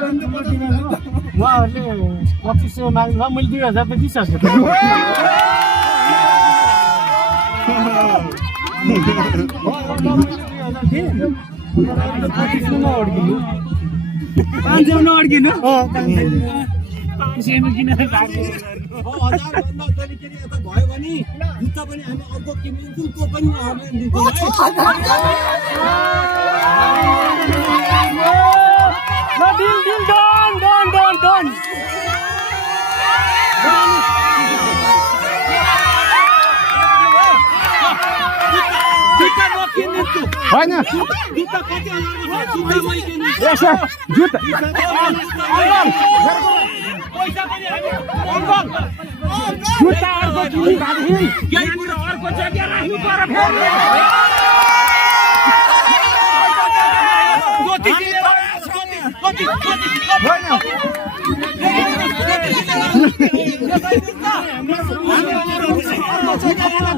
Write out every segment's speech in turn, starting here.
उहाँहरूले 2500 माग्नु मैले 2000 त दिइसकेको नअड्किनु भयो भने जुत्ता पनि हामी अर्को किनिदिन्छौँ त्यो पनि होइन जुत्ता अर्को अर्को जग्गा राख्नु पर्यो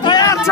तयार छ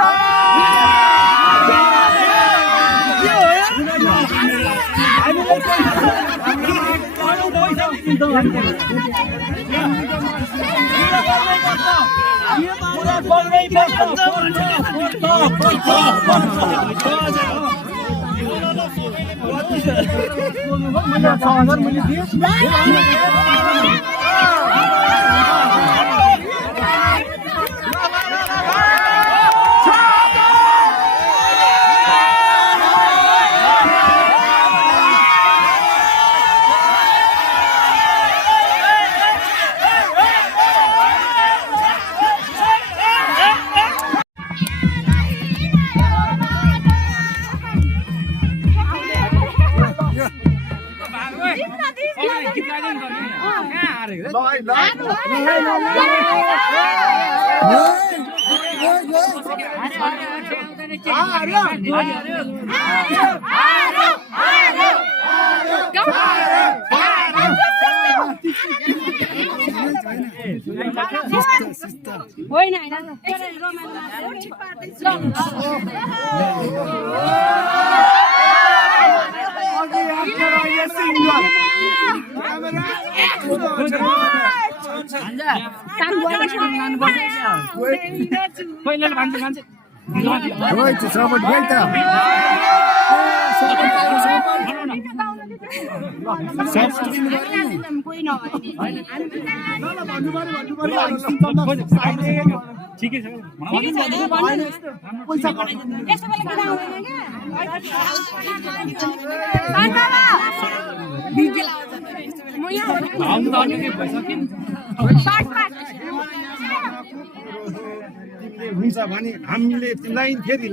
हुन्छ भने हामीले तिमीलाई फेरि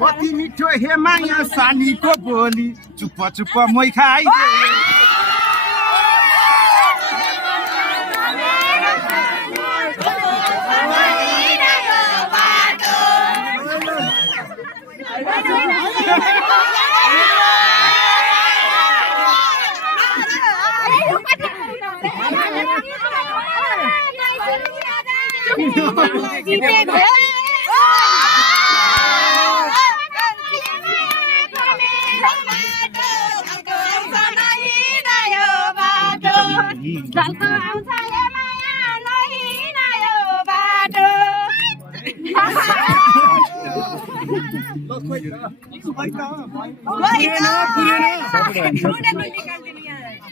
कति मिठो हे माया सालीको बोली चुप्प चुप्प मै खाइ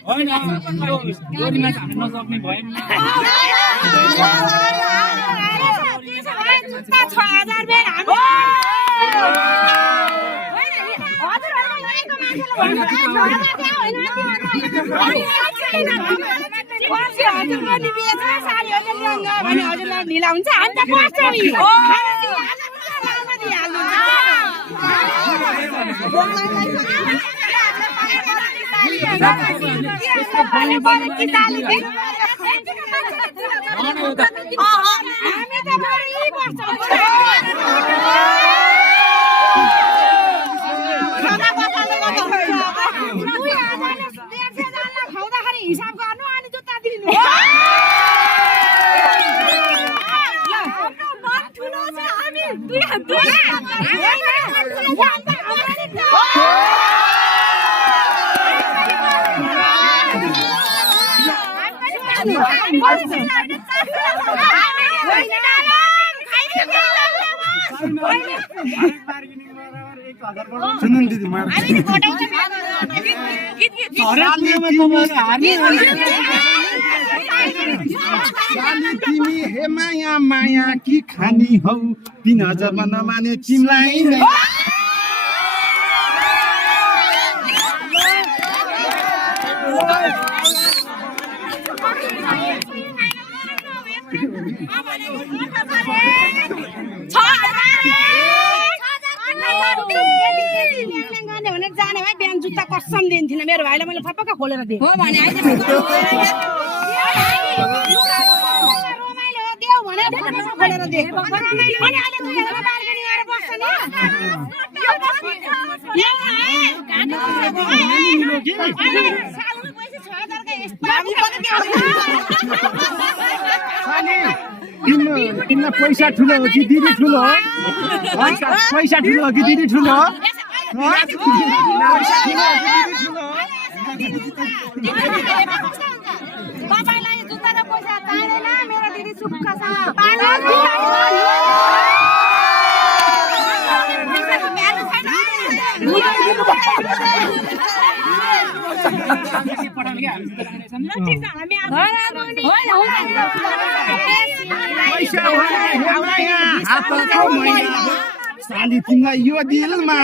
होइन गोरीमा हान्न नसक्ने भयो नि ढिला हुन्छ हामी त बस्छौँ हिसाब गर्नु अनि जुत्ता दिनु सुन्नु दिदी तिमी हे माया माया कि खानी हौ 3000 मा नमाने तिमीलाई नै जाने भाइ बिहान जुत्ता कसम दिन्थिन मेरो भाइलाई मैले फपक्क खोलेर दिएँ हो भने खोलेर दिएँ तिमीलाई पैसा ठुलो हो कि दिदी ठुलो हो पैसा ठुलो हो कि दिदी ठुलो हो तपाईलाई जुत्ता र पैसा चाहिँदैन मेरो दिदी सुक्ख छ साली तिमीलाई यो दिलमा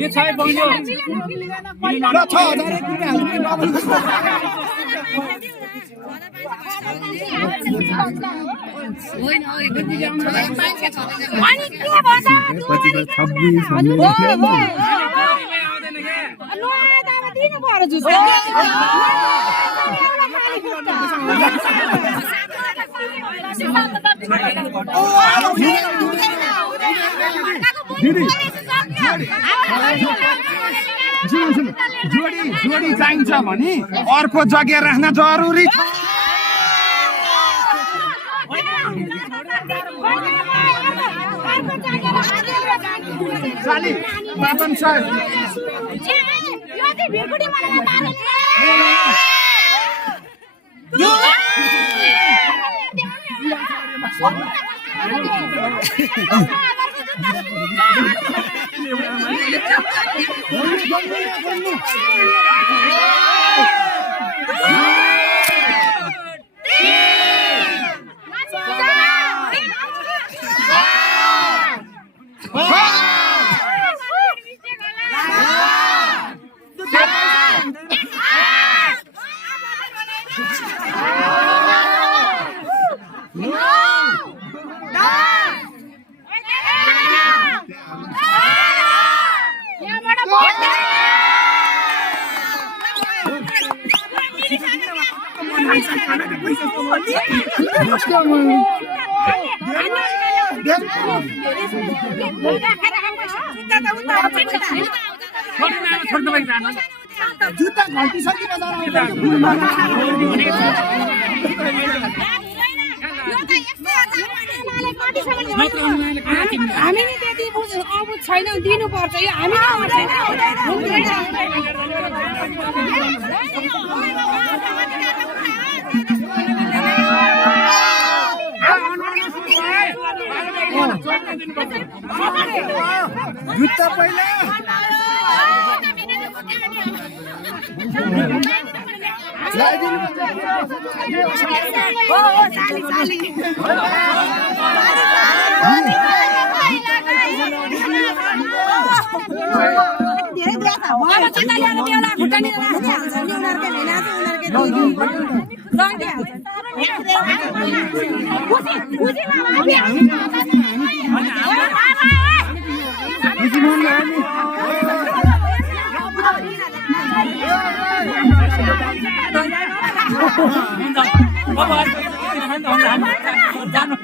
के छ बङ्गो ल 6000 जोडी चाहिन्छ भने अर्को जग्गा राख्न जरुरी छ साली पापन सर छोड्नु भएको जानु जुत्ता घल्टिसक्यो हामी नि त्यति अबुझ छैन दिनुपर्छ यो हामी जुत्ता पहिला जानु